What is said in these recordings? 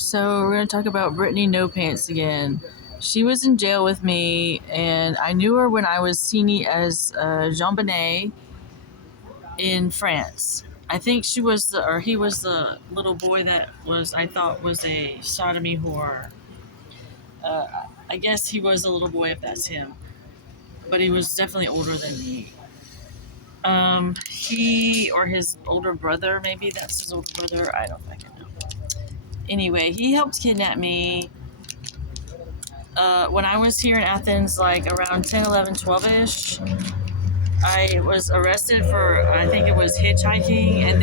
So we're gonna talk about Brittany No Pants again. She was in jail with me, and I knew her when I was teeny as Jean Bonnet in France. I think she was or he was the little boy that was I thought was a sodomy whore. Uh, I guess he was a little boy if that's him, but he was definitely older than me. He or his older brother, maybe that's his older brother. I don't fucking know. Anyway, he helped kidnap me when I was here in Athens, like around 10, 11, 12-ish. I was arrested for, I think it was hitchhiking, and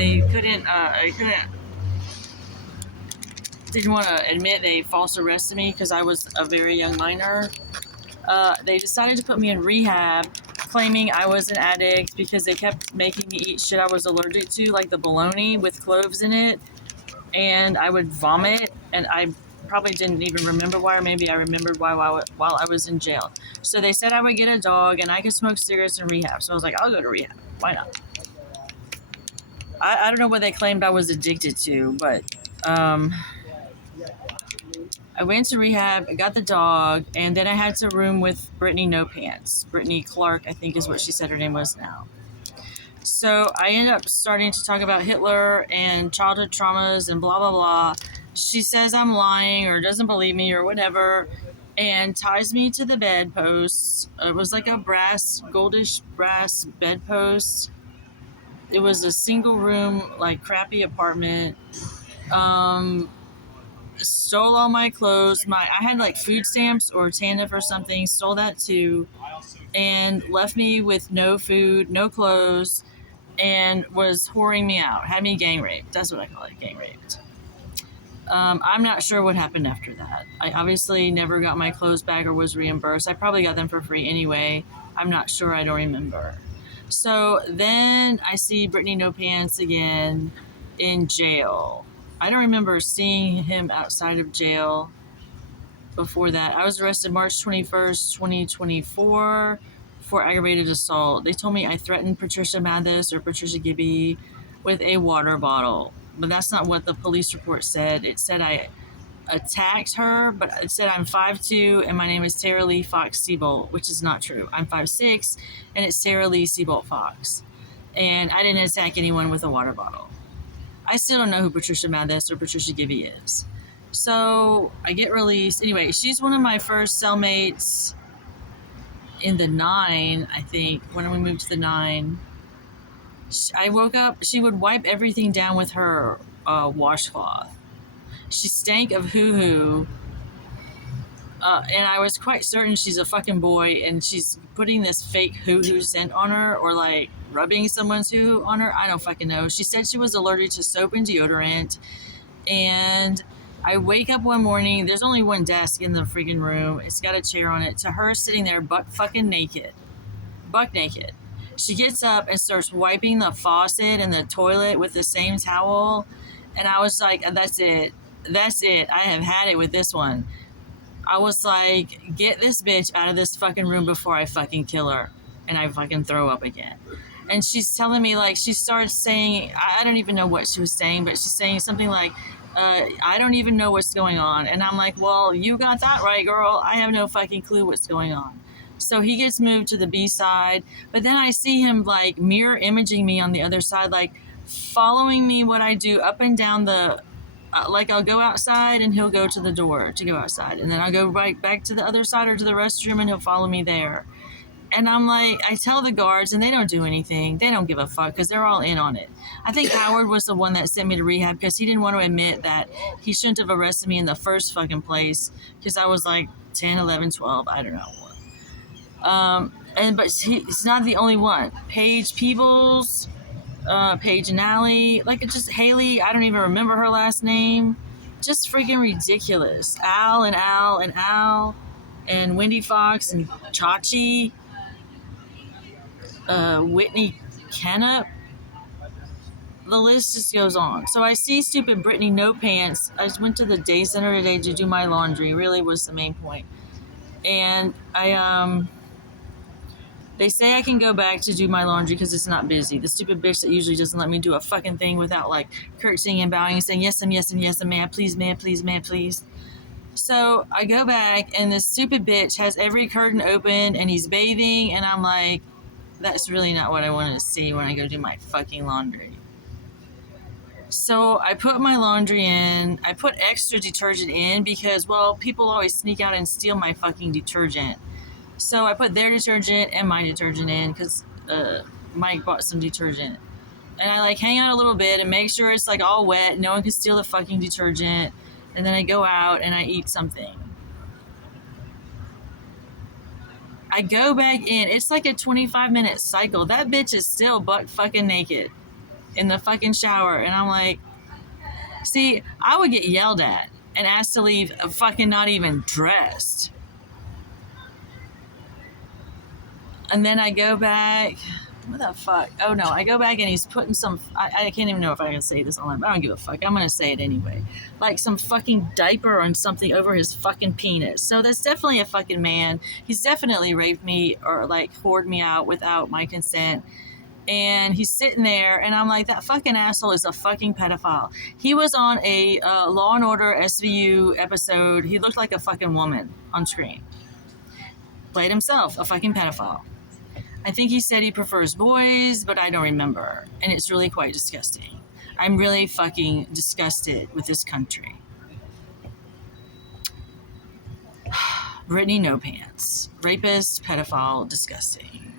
didn't want to admit they false arrested me because I was a very young minor. They decided to put me in rehab, claiming I was an addict because they kept making me eat shit I was allergic to, like the bologna with cloves in it, and I would vomit, and I probably didn't even remember why, or maybe I remembered why while I was in jail. So they said I would get a dog and I could smoke cigarettes in rehab. So I was like, I'll go to rehab. Why not? I don't know what they claimed I was addicted to, but I went to rehab, I got the dog, and then I had to room with Brittany No Pants. Brittany Clark, I think is what she said her name was now. So I ended up starting to talk about Hitler and childhood traumas and blah, blah, blah. She says I'm lying or doesn't believe me or whatever, and ties me to the bedpost. It was like a goldish brass bedpost. It was a single room, like crappy apartment. Stole all my clothes. I had like food stamps or TANF or something. Stole that too, and left me with no food, no clothes, and was whoring me out. Had me gang raped. That's what I call it, gang raped. I'm not sure what happened after that. I obviously never got my clothes back or was reimbursed. I probably got them for free anyway. I'm not sure. I don't remember. So then I see Brittany No Pants again in jail. I don't remember seeing him outside of jail before that. I was arrested March 21st, 2024 for aggravated assault. They told me I threatened Patricia Mathis or Patricia Gibby with a water bottle, but that's not what the police report said. It said I attacked her, but it said I'm 5'2" and my name is Sarah Lee Fox Seabolt, which is not true. I'm 5'6" and it's Sarah Lee Seabolt Fox. And I didn't attack anyone with a water bottle. I still don't know who Patricia Mathis or Patricia Gibby is. So I get released. Anyway, she's one of my first cellmates in the 9, I think, when we moved to the 9. I woke up, she would wipe everything down with her washcloth. She stank of hoo-hoo. And I was quite certain she's a fucking boy and she's putting this fake hoo-hoo scent on her or like rubbing someone's hoo-hoo on her. I don't fucking know. She said she was allergic to soap and deodorant. And I wake up one morning, there's only one desk in the freaking room. It's got a chair on it. To her sitting there butt fucking naked. Buck naked. She gets up and starts wiping the faucet and the toilet with the same towel. And I was like, that's it. That's it. I have had it with this one. I was like, get this bitch out of this fucking room before I fucking kill her. And I fucking throw up again. And she's telling me, like, she starts saying, I don't even know what she was saying, but she's saying something like, I don't even know what's going on. And I'm like, well, you got that right, girl. I have no fucking clue what's going on. So he gets moved to the B side, but then I see him like mirror imaging me on the other side, like following me what I do up and down the, like I'll go outside and he'll go to the door to go outside. And then I'll go right back to the other side or to the restroom and he'll follow me there. And I'm like, I tell the guards and they don't do anything. They don't give a fuck because they're all in on it. I think Howard was the one that sent me to rehab because he didn't want to admit that he shouldn't have arrested me in the first fucking place because I was like 10, 11, 12. I don't know. But he's not the only one. Paige Peebles, Paige and Allie, like it's just Haley. I don't even remember her last name. Just freaking ridiculous. Al and Al and Al, and Wendy Fox and Chachi, Whitney Kennup. The list just goes on. So I see stupid Brittany No Pants. I just went to the day center today to do my laundry. Really was the main point. And They say I can go back to do my laundry because it's not busy. The stupid bitch that usually doesn't let me do a fucking thing without like curtsying and bowing and saying yes and yes and yes and man, please. So I go back and this stupid bitch has every curtain open and he's bathing and I'm like, that's really not what I wanted to see when I go do my fucking laundry. So I put my laundry in. I put extra detergent in because, well, people always sneak out and steal my fucking detergent. So I put their detergent and my detergent in because Mike bought some detergent. And I like hang out a little bit and make sure it's like all wet. No one can steal the fucking detergent. And then I go out and I eat something. I go back in. It's like a 25-minute cycle. That bitch is still butt fucking naked in the fucking shower. And I'm like, see, I would get yelled at and asked to leave fucking not even dressed. And then I go back. What the fuck? Oh no, I go back and he's putting some. I can't even know if I can say this online, but I don't give a fuck. I'm gonna say it anyway. Like some fucking diaper or something over his fucking penis. So that's definitely a fucking man. He's definitely raped me or like whored me out without my consent. And he's sitting there, and I'm like, that fucking asshole is a fucking pedophile. He was on a Law and Order SVU episode. He looked like a fucking woman on screen. Played himself, a fucking pedophile. I think he said he prefers boys, but I don't remember. And it's really quite disgusting. I'm really fucking disgusted with this country. Brittany No Pants. Rapist, pedophile, disgusting.